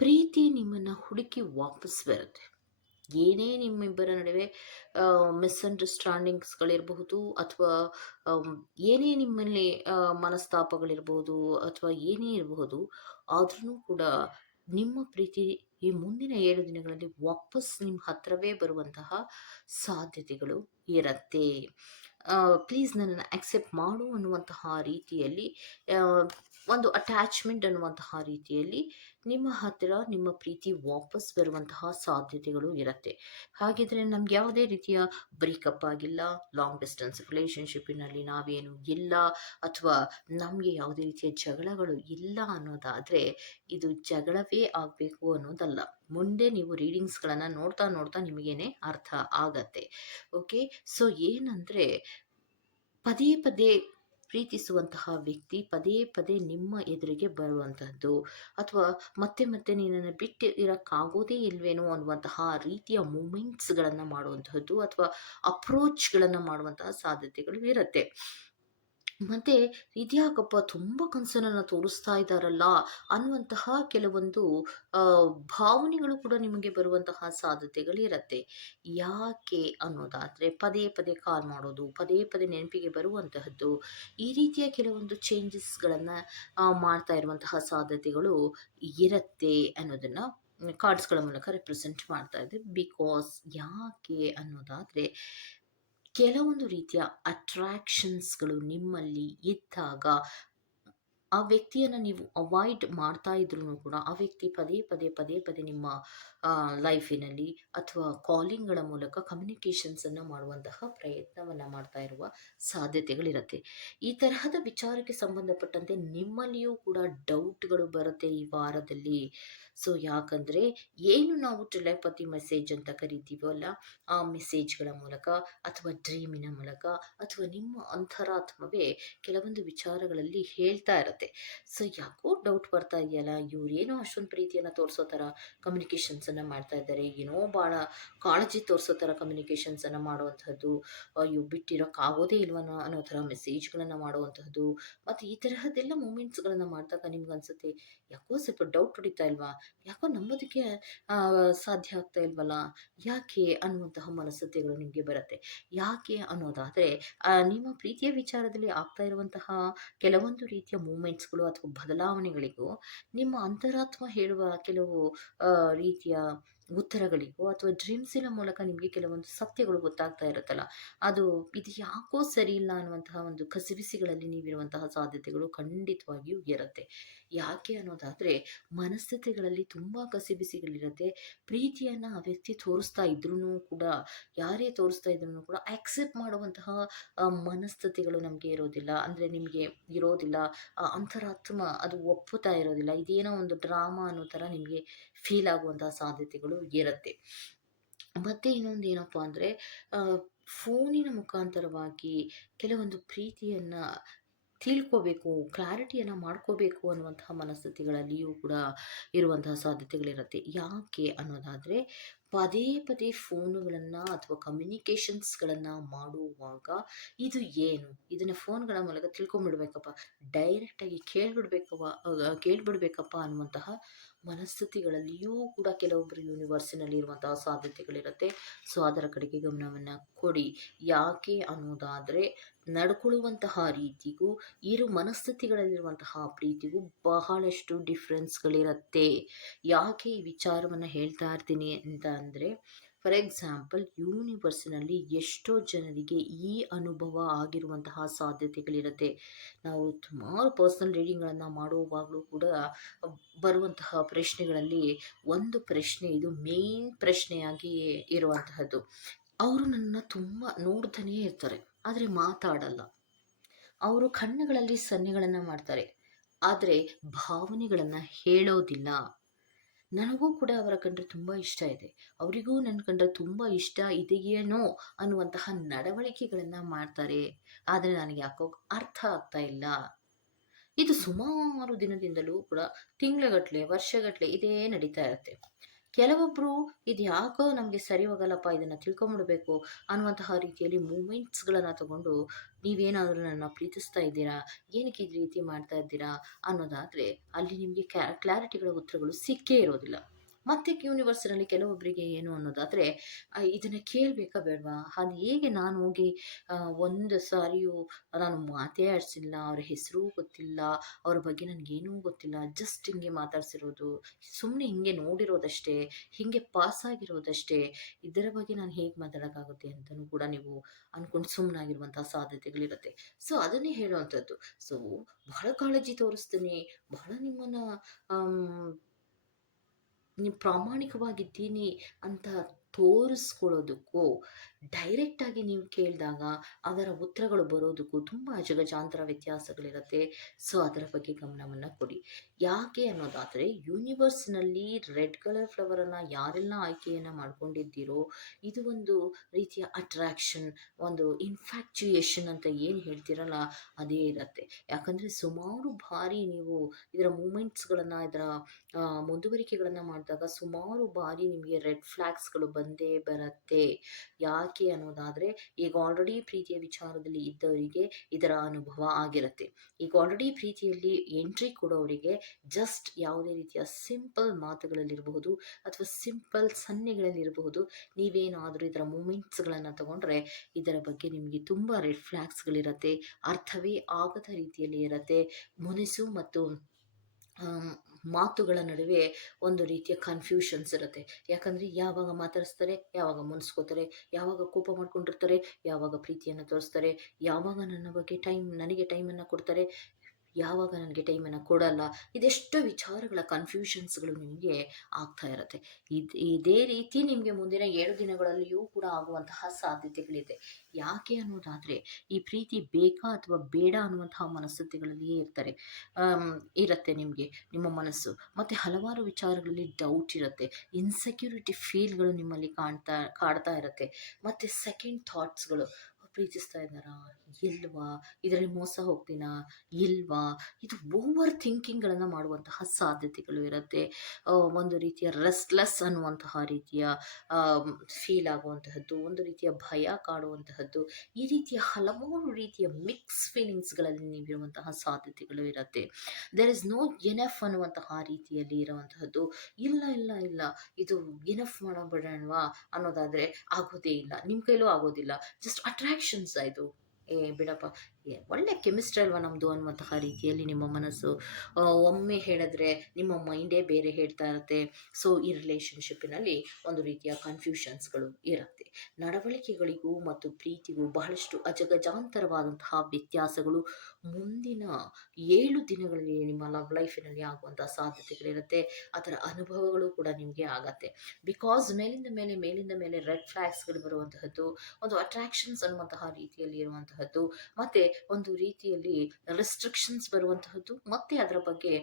[SPEAKER 1] ಪ್ರೀತಿ ನಿಮ್ಮನ್ನು ಹುಡುಕಿ ವಾಪಸ್ ಬರುತ್ತೆ. ಏನೇ ನಿಮ್ಮಿಬ್ಬರ ನಡುವೆ ಮಿಸ್ಅಂಡರ್ಸ್ಟ್ಯಾಂಡಿಂಗ್ಸ್ಗಳಿರಬಹುದು ಅಥವಾ ಏನೇ ನಿಮ್ಮಲ್ಲಿ ಮನಸ್ತಾಪಗಳಿರಬಹುದು ಅಥವಾ ಏನೇ ಇರಬಹುದು, ಆದ್ರೂ ಕೂಡ ನಿಮ್ಮ ಪ್ರೀತಿ ಈ ಮುಂದಿನ ಏಳು ದಿನಗಳಲ್ಲಿ ವಾಪಸ್ ನಿಮ್ಮ ಹತ್ರವೇ ಬರುವಂತಹ ಸಾಧ್ಯತೆಗಳು ಇರತ್ತೆ. ಪ್ಲೀಸ್ ನನ್ನನ್ನು ಆಕ್ಸೆಪ್ಟ್ ಮಾಡು ಅನ್ನುವಂತಹ ರೀತಿಯಲ್ಲಿ ಒಂದು ಅಟ್ಯಾಚ್ಮೆಂಟ್ ಅನ್ನುವಂತಹ ರೀತಿಯಲ್ಲಿ ನಿಮ್ಮ ಹತ್ತಿರ ನಿಮ್ಮ ಪ್ರೀತಿ ವಾಪಸ್ ಬರುವಂತಹ ಸಾಧ್ಯತೆಗಳು ಇರುತ್ತೆ. ಹಾಗಿದ್ರೆ ನಮ್ಗೆ ಯಾವುದೇ ರೀತಿಯ ಬ್ರೇಕಪ್ ಆಗಿಲ್ಲ ಲಾಂಗ್ ಡಿಸ್ಟೆನ್ಸ್ ರಿಲೇಷನ್ಶಿಪ್ಪಿನಲ್ಲಿ ನಾವೇನು ಇಲ್ಲ ಅಥವಾ ನಮಗೆ ಯಾವುದೇ ರೀತಿಯ ಜಗಳಗಳು ಇಲ್ಲ ಅನ್ನೋದಾದರೆ ಇದು ಜಗಳವೇ ಆಗಬೇಕು ಅನ್ನೋದಲ್ಲ. ಮುಂದೆ ನೀವು ರೀಡಿಂಗ್ಸ್ಗಳನ್ನು ನೋಡ್ತಾ ನೋಡ್ತಾ ನಿಮಗೇನೆ ಅರ್ಥ ಆಗತ್ತೆ. ಓಕೆ ಸೊ ಏನಂದರೆ ಪದೇ ಪದೇ ಪ್ರೀತಿಸುವಂತಹ ವ್ಯಕ್ತಿ ಪದೇ ಪದೇ ನಿಮ್ಮ ಎದುರಿಗೆ ಬರುವಂತಹದ್ದು. ಅಥವಾ ಮತ್ತೆ ಮತ್ತೆ ನೀನನ್ನು ಬಿಟ್ಟು ಇರೋಕ್ಕಾಗೋದೇ ಇಲ್ವೇನೋ ಅನ್ನುವಂತಹ ರೀತಿಯ ಮೂಮೆಂಟ್ಸ್ಗಳನ್ನು ಮಾಡುವಂತಹದ್ದು ಅಥವಾ ಅಪ್ರೋಚ್ಗಳನ್ನು ಮಾಡುವಂತಹ ಸಾಧ್ಯತೆಗಳು ಇರುತ್ತೆ. ಮತ್ತೆ ಇದ್ಯಾಕಪ್ಪ ತುಂಬ ಕನಸನ್ನು ತೋರಿಸ್ತಾ ಇದ್ದಾರಲ್ಲ ಅನ್ನುವಂತಹ ಕೆಲವೊಂದು ಭಾವನೆಗಳು ಕೂಡ ನಿಮಗೆ ಬರುವಂತಹ ಸಾಧ್ಯತೆಗಳು ಇರುತ್ತೆ. ಯಾಕೆ ಅನ್ನೋದಾದರೆ ಪದೇ ಪದೇ ಕಾಲ್ ಮಾಡೋದು, ಪದೇ ಪದೇ ನೆನಪಿಗೆ ಬರುವಂತಹದ್ದು, ಈ ರೀತಿಯ ಕೆಲವೊಂದು ಚೇಂಜಸ್ಗಳನ್ನು ಮಾಡ್ತಾ ಇರುವಂತಹ ಸಾಧ್ಯತೆಗಳು ಇರುತ್ತೆ ಅನ್ನೋದನ್ನು ಕಾರ್ಡ್ಸ್ಗಳ ಮೂಲಕ ರೆಪ್ರೆಸೆಂಟ್ ಮಾಡ್ತಾ ಇದೆ ಬಿಕಾಸ್ ಯಾಕೆ ಅನ್ನೋದಾದರೆ ಕೆಲವೊಂದು ರೀತಿಯ ಅಟ್ರಾಕ್ಷನ್ಸ್ಗಳು ನಿಮ್ಮಲ್ಲಿ ಇದ್ದಾಗ, ಆ ವ್ಯಕ್ತಿಯನ್ನು ನೀವು ಅವಾಯ್ಡ್ ಮಾಡ್ತಾ ಇದ್ರೂ ಕೂಡ ಆ ವ್ಯಕ್ತಿ ಪದೇ ಪದೇ ಪದೇ ಪದೇ ನಿಮ್ಮ ಲೈಫಿನಲ್ಲಿ ಅಥವಾ ಕಾಲಿಂಗ್ಗಳ ಮೂಲಕ ಕಮ್ಯುನಿಕೇಷನ್ಸನ್ನು ಮಾಡುವಂತಹ ಪ್ರಯತ್ನವನ್ನು ಮಾಡ್ತಾ ಇರುವ ಸಾಧ್ಯತೆಗಳಿರುತ್ತೆ. ಈ ತರಹದ ವಿಚಾರಕ್ಕೆ ಸಂಬಂಧಪಟ್ಟಂತೆ ನಿಮ್ಮಲ್ಲಿಯೂ ಕೂಡ ಡೌಟ್ಗಳು ಬರುತ್ತೆ ಈ ವಾರದಲ್ಲಿ. ಸೊ, ಯಾಕಂದರೆ ಏನು ನಾವು ಟೆಲೆಪತಿ ಮೆಸೇಜ್ ಅಂತ ಕರಿತೀವಲ್ಲ ಆ ಮೆಸೇಜ್ಗಳ ಮೂಲಕ ಅಥವಾ ಡ್ರೀಮಿನ ಮೂಲಕ ಅಥವಾ ನಿಮ್ಮ ಅಂತರಾತ್ಮವೇ ಕೆಲವೊಂದು ವಿಚಾರಗಳಲ್ಲಿ ಹೇಳ್ತಾ ಇರುತ್ತೆ. ಸೊ, ಯಾಕೋ ಡೌಟ್ ಬರ್ತಾ ಇದೆಯಲ್ಲ ಇವ್ರೇನೋ ಅಷ್ಟೊಂದು ಪ್ರೀತಿಯನ್ನು ತೋರಿಸೋ ಥರ ಕಮ್ಯುನಿಕೇಷನ್ಸನ್ನು ಮಾಡ್ತಾ ಇದ್ದಾರೆ. ಏನೋ ಭಾಳ ಕಾಳಜಿ ತೋರಿಸೋ ಥರ ಕಮ್ಯುನಿಕೇಷನ್ಸನ್ನು ಮಾಡುವಂಥದ್ದು ಅಯ್ಯೋ ಬಿಟ್ಟಿರೋಕ್ಕಾಗೋದೇ ಇಲ್ವನೋ ಅನ್ನೋ ಥರ ಮೆಸೇಜ್ಗಳನ್ನು ಮಾಡುವಂಥದ್ದು ಮತ್ತು ಈ ತರಹದ್ದೆಲ್ಲ ಮೂಮೆಂಟ್ಸ್ಗಳನ್ನು ಮಾಡಿದಾಗ ನಿಮ್ಗೆ ಅನ್ಸುತ್ತೆ, ಯಾಕೋ ಸ್ವಲ್ಪ ಡೌಟ್ ಹೊಡಿತಾ ಇಲ್ವಾ? ಯಾಕೋ ನಂಬೋದಕ್ಕೆ ಸಾಧ್ಯ ಆಗ್ತಾ ಇಲ್ವಲ್ಲ? ಯಾಕೆ ಅನ್ನುವಂತಹ ಮನಸ್ಥಿತಿಗಳು ನಿಮಗೆ ಬರುತ್ತೆ. ಯಾಕೆ ಅನ್ನೋದಾದರೆ ನಿಮ್ಮ ಪ್ರೀತಿಯ ವಿಚಾರದಲ್ಲಿ ಆಗ್ತಾ ಇರುವಂತಹ ಕೆಲವೊಂದು ರೀತಿಯ ಮೂಮೆಂಟ್ಸ್ಗಳು ಅಥವಾ ಬದಲಾವಣೆಗಳಿಗೂ ನಿಮ್ಮ ಅಂತರಾತ್ಮ ಹೇಳುವ ಕೆಲವು ರೀತಿಯ ಉತ್ತರಗಳಿಗೂ ಅಥವಾ ಡ್ರೀಮ್ಸಿನ ಮೂಲಕ ನಿಮಗೆ ಕೆಲವೊಂದು ಸತ್ಯಗಳು ಗೊತ್ತಾಗ್ತಾ ಇರುತ್ತಲ್ಲ. ಅದು ಇದು ಯಾಕೋ ಸರಿ ಇಲ್ಲ ಅನ್ನುವಂತಹ ಒಂದು ಕಸಿಬಿಸಿಗಳಲ್ಲಿ ನೀವಿರುವಂತಹ ಸಾಧ್ಯತೆಗಳು ಖಂಡಿತವಾಗಿಯೂ ಇರುತ್ತೆ. ಯಾಕೆ ಅನ್ನೋದಾದರೆ ಮನಸ್ಥಿತಿಗಳಲ್ಲಿ ತುಂಬ ಕಸಿಬಿಸಿಗಳಿರುತ್ತೆ. ಪ್ರೀತಿಯನ್ನು ಆ ವ್ಯಕ್ತಿ ತೋರಿಸ್ತಾ ಇದ್ರೂ ಕೂಡ, ಯಾರೇ ತೋರಿಸ್ತಾ ಇದ್ರೂ ಕೂಡ ಆಕ್ಸೆಪ್ಟ್ ಮಾಡುವಂತಹ ಮನಸ್ಥಿತಿಗಳು ನಮಗೆ ಇರೋದಿಲ್ಲ. ಅಂದರೆ ನಿಮಗೆ ಇರೋದಿಲ್ಲ. ಅಂತರಾತ್ಮ ಅದು ಒಪ್ಪುತ್ತಾ ಇರೋದಿಲ್ಲ. ಇದೇನೋ ಒಂದು ಡ್ರಾಮಾ ಅನ್ನೋ ಥರ ನಿಮಗೆ ಫೀಲ್ ಆಗುವಂತಹ ಸಾಧ್ಯತೆಗಳು ಇರುತ್ತೆ. ಮತ್ತು ಇನ್ನೊಂದು ಏನಪ್ಪ ಅಂದರೆ ಫೋನಿನ ಮುಖಾಂತರವಾಗಿ ಕೆಲವೊಂದು ಪ್ರೀತಿಯನ್ನು ತಿಳ್ಕೋಬೇಕು, ಕ್ಲಾರಿಟಿಯನ್ನು ಮಾಡ್ಕೋಬೇಕು ಅನ್ನುವಂತಹ ಮನಸ್ಥಿತಿಗಳಲ್ಲಿಯೂ ಕೂಡ ಇರುವಂತಹ ಸಾಧ್ಯತೆಗಳಿರುತ್ತೆ. ಯಾಕೆ ಅನ್ನೋದಾದರೆ ಪದೇ ಪದೇ ಫೋನುಗಳನ್ನು ಅಥವಾ ಕಮ್ಯುನಿಕೇಷನ್ಸ್ಗಳನ್ನು ಮಾಡುವಾಗ ಇದು ಏನು? ಇದನ್ನು ಫೋನ್ಗಳ ಮೂಲಕ ತಿಳ್ಕೊಂಬಿಡ್ಬೇಕಪ್ಪ. ಡೈರೆಕ್ಟಾಗಿ ಕೇಳ್ಬಿಡ್ಬೇಕವ ಕೇಳ್ಬಿಡ್ಬೇಕಪ್ಪ ಅನ್ನುವಂತಹ ಮನಸ್ಥಿತಿಗಳಲ್ಲಿಯೂ ಕೂಡ ಕೆಲವೊಬ್ಬರು ಯೂನಿವರ್ಸಿನಲ್ಲಿ ಇರುವಂತಹ ಸಾಧ್ಯತೆಗಳಿರುತ್ತೆ. ಸೊ ಅದರ ಕಡೆಗೆ ಗಮನವನ್ನು ಕೊಡಿ. ಯಾಕೆ ಅನ್ನೋದಾದರೆ ನಡ್ಕೊಳ್ಳುವಂತಹ ರೀತಿಗೂ, ಇರು ಮನಸ್ಥಿತಿಗಳಲ್ಲಿರುವಂತಹ ಪ್ರೀತಿಗೂ ಬಹಳಷ್ಟು ಡಿಫ್ರೆನ್ಸ್ಗಳಿರುತ್ತೆ ಯಾಕೆ ಈ ವಿಚಾರವನ್ನು ಹೇಳ್ತಾ ಇರ್ತೀನಿ ಅಂತ ಅಂದರೆ ಫಾರ್ ಎಕ್ಸಾಂಪಲ್ ಯೂನಿವರ್ಸ್ನಲ್ಲಿ ಎಷ್ಟೋ ಜನರಿಗೆ ಈ ಅನುಭವ ಆಗಿರುವಂತಹ ಸಾಧ್ಯತೆಗಳಿರುತ್ತೆ. ನಾವು ಸುಮಾರು ಪರ್ಸ್ನಲ್ ರೀಡಿಂಗ್ಗಳನ್ನು ಮಾಡುವಾಗಲೂ ಕೂಡ ಬರುವಂತಹ ಪ್ರಶ್ನೆಗಳಲ್ಲಿ ಒಂದು ಪ್ರಶ್ನೆ ಇದು ಮೇನ್ ಪ್ರಶ್ನೆಯಾಗಿ ಇರುವಂತಹದ್ದು. ಅವರು ನನ್ನ ತುಂಬ ನೋಡ್ತಾನೇ ಇರ್ತಾರೆ. ಆದರೆ ಮಾತಾಡಲ್ಲ. ಅವರು ಕಣ್ಣುಗಳಲ್ಲಿ ಸನ್ನೆಗಳನ್ನು ಮಾಡ್ತಾರೆ. ಆದರೆ ಭಾವನೆಗಳನ್ನು ಹೇಳೋದಿಲ್ಲ. ನನಗೂ ಕೂಡ ಅವರ ಕಂಡ್ರೆ ತುಂಬ ಇಷ್ಟ ಇದೆ. ಅವರಿಗೂ ನನ್ನ ಕಂಡ್ರೆ ತುಂಬ ಇಷ್ಟ ಇದೆಯೇನೋ ಅನ್ನುವಂತಹ ನಡವಳಿಕೆಗಳನ್ನು ಮಾಡ್ತಾರೆ. ಆದರೆ ನನಗೆ ಯಾಕೋ ಅರ್ಥ ಆಗ್ತಾ ಇಲ್ಲ. ಇದು ಸುಮಾರು ದಿನದಿಂದಲೂ ಕೂಡ ತಿಂಗಳಗಟ್ಟಲೆ ವರ್ಷಗಟ್ಟಲೆ ಇದೇ ನಡೀತಾ ಇರುತ್ತೆ. ಕೆಲವೊಬ್ಬರು ಇದು ಯಾಕೋ ನಮಗೆ ಸರಿ ಹೋಗಲ್ಲಪ್ಪ ಇದನ್ನು ತಿಳ್ಕೊಂಬಿಡ್ಬೇಕು ಅನ್ನುವಂತಹ ರೀತಿಯಲ್ಲಿ ಮೂಮೆಂಟ್ಸ್ಗಳನ್ನು ತಗೊಂಡು ನೀವೇನಾದರೂ ನನ್ನ ಪ್ರೀತಿಸ್ತಾ ಇದ್ದೀರಾ? ಏನಕ್ಕೆ ಈ ರೀತಿ ಮಾಡ್ತಾ ಇದ್ದೀರಾ? ಅನ್ನೋದಾದರೆ ಅಲ್ಲಿ ನಿಮಗೆ ಕ್ಯಾ ಕ್ಲಾರಿಟಿಗಳ ಉತ್ತರಗಳು ಸಿಕ್ಕೇ ಇರೋದಿಲ್ಲ. ಮತ್ತೆ ಯೂನಿವರ್ಸ್ನಲ್ಲಿ ಕೆಲವೊಬ್ಬರಿಗೆ ಏನು ಅನ್ನೋದಾದರೆ ಇದನ್ನು ಕೇಳಬೇಕಾ ಬೇಡವಾ? ಅದು ಹೇಗೆ ನಾನು ಹೋಗಿ ಒಂದು ಸಾರಿಯೂ ನಾನು ಮಾತೇ ಆಡಿಸಿಲ್ಲ, ಅವ್ರ ಹೆಸರು ಗೊತ್ತಿಲ್ಲ, ಅವ್ರ ಬಗ್ಗೆ ನನಗೇನೂ ಗೊತ್ತಿಲ್ಲ ಜಸ್ಟ್ ಹಿಂಗೆ ಮಾತಾಡ್ಸಿರೋದು ಸುಮ್ಮನೆ ಹಿಂಗೆ ನೋಡಿರೋದಷ್ಟೇ, ಹಿಂಗೆ ಪಾಸ್ ಆಗಿರೋದಷ್ಟೇ, ಇದರ ಬಗ್ಗೆ ನಾನು ಹೇಗೆ ಮಾತಾಡೋಕ್ಕಾಗುತ್ತೆ ಅಂತಲೂ ಕೂಡ ನೀವು ಅಂದ್ಕೊಂಡು ಸುಮ್ಮನಾಗಿರುವಂಥ ಸಾಧ್ಯತೆಗಳಿರುತ್ತೆ. ಸೊ ಅದನ್ನೇ ಹೇಳುವಂಥದ್ದು. ಸೊ ಬಹಳ ಕಾಳಜಿ ತೋರಿಸ್ತೀನಿ. ಬಹಳ ನಿಮ್ಮನ್ನು ಪ್ರಾಮಾಣಿಕವಾಗಿದ್ದೀನಿ ಅಂತ ತೋರಿಸ್ಕೊಳ್ಳೋದಕ್ಕೂ ಡೈರೆಕ್ಟಾಗಿ ನೀವು ಕೇಳಿದಾಗ ಅದರ ಉತ್ತರಗಳು ಬರೋದಕ್ಕೂ ತುಂಬ ಅಜಗಜಾಂತರ ವ್ಯತ್ಯಾಸಗಳಿರುತ್ತೆ. ಸೊ ಅದರ ಬಗ್ಗೆ ಗಮನವನ್ನು ಕೊಡಿ. ಯಾಕೆ ಅನ್ನೋದಾದರೆ ಯೂನಿವರ್ಸ್ನಲ್ಲಿ ರೆಡ್ ಕಲರ್ ಫ್ಲವರನ್ನು ಯಾರೆಲ್ಲ ಆಯ್ಕೆಯನ್ನು ಮಾಡ್ಕೊಂಡಿದ್ದೀರೋ, ಇದು ಒಂದು ರೀತಿಯ ಅಟ್ರಾಕ್ಷನ್ ಒಂದು ಇನ್ಫ್ಯಾಕ್ಚುಯೇಷನ್ ಅಂತ ಏನು ಹೇಳ್ತೀರಲ್ಲ, ಅದೇ ಇರುತ್ತೆ. ಯಾಕಂದರೆ ಸುಮಾರು ಬಾರಿ ನೀವು ಇದರ ಮೂಮೆಂಟ್ಸ್ಗಳನ್ನು ಇದರ ಮುಂದುವರಿಕೆಗಳನ್ನು ಮಾಡಿದಾಗ ಸುಮಾರು ಬಾರಿ ನಿಮಗೆ ರೆಡ್ ಫ್ಲ್ಯಾಗ್ಸ್ಗಳು ಬಂದೇ ಬರುತ್ತೆ. ಯಾಕೆ ಅನ್ನೋದಾದರೆ, ಈಗ ಆಲ್ರೆಡಿ ಪ್ರೀತಿಯ ವಿಚಾರದಲ್ಲಿ ಇದ್ದವರಿಗೆ ಇದರ ಅನುಭವ ಆಗಿರುತ್ತೆ. ಈಗ ಆಲ್ರೆಡಿ ಪ್ರೀತಿಯಲ್ಲಿ ಎಂಟ್ರಿ ಕೊಡೋರಿಗೆ ಜಸ್ಟ್ ಯಾವುದೇ ರೀತಿಯ ಸಿಂಪಲ್ ಮಾತುಗಳಲ್ಲಿರಬಹುದು ಅಥವಾ ಸಿಂಪಲ್ ಸನ್ನೆಗಳಲ್ಲಿರಬಹುದು, ನೀವೇನಾದರೂ ಇದರ ಮೂಮೆಂಟ್ಸ್ಗಳನ್ನು ತಗೊಂಡ್ರೆ ಇದರ ಬಗ್ಗೆ ನಿಮಗೆ ತುಂಬ ರೆಡ್ ಫ್ಲ್ಯಾಗ್ಸ್ಗಳಿರತ್ತೆ ಅರ್ಥವೇ ಆಗದ ರೀತಿಯಲ್ಲಿ ಇರುತ್ತೆ. ಮುನಿಸು ಮತ್ತು ಮಾತುಗಳ ನಡುವೆ ಒಂದು ರೀತಿಯ ಕನ್ಫ್ಯೂಷನ್ಸ್ ಇರುತ್ತೆ. ಯಾಕಂದರೆ ಯಾವಾಗ ಮಾತಾಡಿಸ್ತಾರೆ, ಯಾವಾಗ ಮುನ್ಸ್ಕೋತಾರೆ, ಯಾವಾಗ ಕೋಪ ಮಾಡ್ಕೊಂಡಿರ್ತಾರೆ, ಯಾವಾಗ ಪ್ರೀತಿಯನ್ನು ತೋರಿಸ್ತಾರೆ, ಯಾವಾಗ ನನ್ನ ಬಗ್ಗೆ ಟೈಮ್ ನನಗೆ ಟೈಮನ್ನು ಕೊಡ್ತಾರೆ ಯಾವಾಗ ನನಗೆ ಟೈಮನ್ನು ಕೊಡಲ್ಲ? ಇದೆಷ್ಟು ವಿಚಾರಗಳ ಕನ್ಫ್ಯೂಷನ್ಸ್ಗಳು ನಿಮಗೆ ಆಗ್ತಾ ಇರುತ್ತೆ. ಇದು ರೀತಿ ನಿಮಗೆ ಮುಂದಿನ ಏಳು ದಿನಗಳಲ್ಲಿಯೂ ಕೂಡ ಆಗುವಂತಹ ಸಾಧ್ಯತೆಗಳಿದೆ. ಯಾಕೆ ಅನ್ನೋದಾದರೆ, ಈ ಪ್ರೀತಿ ಬೇಕಾ ಅಥವಾ ಬೇಡ ಅನ್ನುವಂತಹ ಮನಸ್ಥಿತಿಗಳಲ್ಲಿಯೇ ಇರ್ತಾರೆ. ಇರುತ್ತೆ ನಿಮಗೆ, ನಿಮ್ಮ ಮನಸ್ಸು. ಮತ್ತು ಹಲವಾರು ವಿಚಾರಗಳಲ್ಲಿ ಡೌಟ್ ಇರುತ್ತೆ. ಇನ್ಸೆಕ್ಯೂರಿಟಿ ಫೀಲ್ಗಳು ನಿಮ್ಮಲ್ಲಿ ಕಾಣ್ತಾ, ಕಾಡ್ತಾ ಇರುತ್ತೆ. ಮತ್ತು ಸೆಕೆಂಡ್ ಥಾಟ್ಸ್ಗಳು ಪ್ರೀತಿಸ್ತಾ ಇದ್ದಾರಾ? ಇಲ್ವಾ? ಇದರಲ್ಲಿ ಮೋಸ ಹೋಗ್ತೀನಾ? ಇಲ್ವಾ? ಇದು ಓವರ್ ಥಿಂಕಿಂಗ್ಗಳನ್ನು ಮಾಡುವಂತಹ ಸಾಧ್ಯತೆಗಳು ಇರುತ್ತೆ. ಒಂದು ರೀತಿಯ ರೆಸ್ಟ್ಲೆಸ್ ಅನ್ನುವಂತಹ ರೀತಿಯ ಫೀಲ್ ಆಗುವಂತಹದ್ದು, ಒಂದು ರೀತಿಯ ಭಯ ಕಾಡುವಂತಹದ್ದು, ಈ ರೀತಿಯ ಹಲವಾರು ರೀತಿಯ ಮಿಕ್ಸ್ ಫೀಲಿಂಗ್ಸ್ಗಳಲ್ಲಿ ನೀವಿರುವಂತಹ ಸಾಧ್ಯತೆಗಳು ಇರುತ್ತೆ. ದೆರ್ ಇಸ್ ನೋ ಎನಫ್ ಅನ್ನುವಂತಹ ರೀತಿಯಲ್ಲಿ ಇರುವಂತಹದ್ದು. ಇಲ್ಲ ಇಲ್ಲ ಇಲ್ಲ. ಇದು ಎನಫ್ ಮಾಡಬಿಡೋಣವಾ ಅನ್ನೋದಾದರೆ ಆಗೋದೇ ಇಲ್ಲ. ನಿಮ್ಮ ಕೈಲೂ ಆಗೋದಿಲ್ಲ. ಜಸ್ಟ್ ಅಟ್ರಾಕ್ಷನ್ಸ್ ಇದು ಏ ಬಿಡಪ್ಪ. ಒಳ್ಳೆ ಕೆಮಿಸ್ಟ್ರಿ ಅಲ್ವಾ ನಮ್ಮದು ಅನ್ನುವಂತಹ ರೀತಿಯಲ್ಲಿ ನಿಮ್ಮ ಮನಸ್ಸು? ಒಮ್ಮೆ ಹೇಳಿದ್ರೆ ನಿಮ್ಮ ಮೈಂಡೇ ಬೇರೆ ಹೇಳ್ತಾ ಇರುತ್ತೆ. ಸೊ ಈ ರಿಲೇಷನ್ಶಿಪ್ಪಿನಲ್ಲಿ ಒಂದು ರೀತಿಯ ಕನ್ಫ್ಯೂಷನ್ಸ್ಗಳು ಇರುತ್ತೆ. ನಡವಳಿಕೆಗಳಿಗೂ ಮತ್ತು ಪ್ರೀತಿಗೂ ಬಹಳಷ್ಟು ಅಜಗಜಾಂತರವಾದಂತಹ ವ್ಯತ್ಯಾಸಗಳು ಮುಂದಿನ ಏಳು ದಿನಗಳಲ್ಲಿ ನಿಮ್ಮ ಲವ್ ಲೈಫಿನಲ್ಲಿ ಆಗುವಂತಹ ಸಾಧ್ಯತೆಗಳಿರುತ್ತೆ. ಅದರ ಅನುಭವಗಳು ಕೂಡ ನಿಮಗೆ ಆಗತ್ತೆ. ಬಿಕಾಸ್ ಮೇಲಿಂದ ಮೇಲೆ ಮೇಲಿಂದ ಮೇಲೆ ರೆಡ್ ಫ್ಲ್ಯಾಗ್ಸ್ಗಳು ಬರುವಂತಹದ್ದು, ಒಂದು ಅಟ್ರಾಕ್ಷನ್ಸ್ ಅನ್ನುವಂತಹ ರೀತಿಯಲ್ಲಿ ಇರುವಂತಹದ್ದು, ಮತ್ತು ಒಂದು ರೀತಿಯಲ್ಲಿ ರೆಸ್ಟ್ರಿಕ್ಷನ್ಸ್ ಬರುವಂತಹದ್ದು. ಮತ್ತೆ ಅದರ ಬಗ್ಗೆ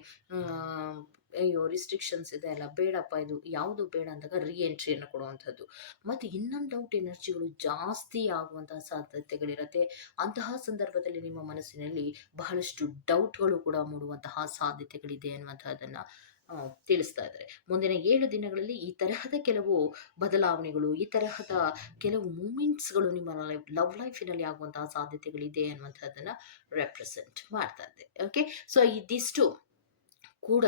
[SPEAKER 1] ಅಯ್ಯೋ ರಿಸ್ಟ್ರಿಕ್ಷನ್ಸ್ ಇದೆ ಅಲ್ಲ, ಬೇಡಪ್ಪ ಇದು, ಯಾವುದು ಬೇಡ ಅಂದಾಗ ರೀ ಎಂಟ್ರಿಯನ್ನು ಕೊಡುವಂಥದ್ದು ಮತ್ತು ಇನ್ನೊಂದು ಡೌಟ್ ಎನರ್ಜಿಗಳು ಜಾಸ್ತಿ ಆಗುವಂತಹ ಸಾಧ್ಯತೆಗಳಿರುತ್ತೆ. ಅಂತಹ ಸಂದರ್ಭದಲ್ಲಿ ನಿಮ್ಮ ಮನಸ್ಸಿನಲ್ಲಿ ಬಹಳಷ್ಟು ಡೌಟ್ಗಳು ಕೂಡ ಮೂಡುವಂತಹ ಸಾಧ್ಯತೆಗಳಿದೆ ಅನ್ನುವಂಥದ್ದನ್ನು ತಿಳಿಸ್ತಾ ಇದ್ದಾರೆ. ಮುಂದಿನ ಏಳು ದಿನಗಳಲ್ಲಿ ಈ ತರಹದ ಕೆಲವು ಬದಲಾವಣೆಗಳು, ಈ ತರಹದ ಕೆಲವು ಮೂಮೆಂಟ್ಸ್ಗಳು ನಿಮ್ಮ ಲವ್ ಲೈಫಿನಲ್ಲಿ ಆಗುವಂತಹ ಸಾಧ್ಯತೆಗಳಿದೆ ಅನ್ನುವಂಥದ್ದನ್ನು ರೆಪ್ರೆಸೆಂಟ್ ಮಾಡ್ತಾ ಇದೆ ಓಕೆ ಸೊ ಇದಿಷ್ಟು. ಕೂಡ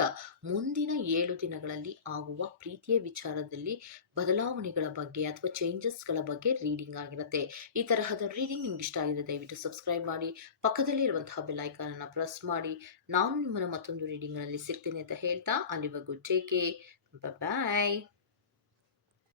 [SPEAKER 1] ಮುಂದಿನ ಏಳು ದಿನಗಳಲ್ಲಿ ಆಗುವ ಪ್ರೀತಿಯ ವಿಚಾರದಲ್ಲಿ ಬದಲಾವಣೆಗಳ ಬಗ್ಗೆ ಅಥವಾ ಚೇಂಜಸ್ಗಳ ಬಗ್ಗೆ ರೀಡಿಂಗ್ ಆಗಿರುತ್ತೆ. ಈ ತರಹದ ರೀಡಿಂಗ್ ನಿಮ್ಗೆ ಇಷ್ಟ ಆಗಿದೆ ದಯವಿಟ್ಟು ಸಬ್ಸ್ಕ್ರೈಬ್ ಮಾಡಿ, ಪಕ್ಕದಲ್ಲಿ ಇರುವಂತಹ ಬೆಲ್ ಐಕಾನನ್ನು ಪ್ರೆಸ್ ಮಾಡಿ. ನಾನು ನಿಮ್ಮನ್ನು ಮತ್ತೊಂದು ರೀಡಿಂಗ್ನಲ್ಲಿ ಸಿಗ್ತೀನಿ ಅಂತ ಹೇಳ್ತಾ, ಅಲ್ಲಿವರೆಗೂ ಟೇಕೆ ಬಾಯ್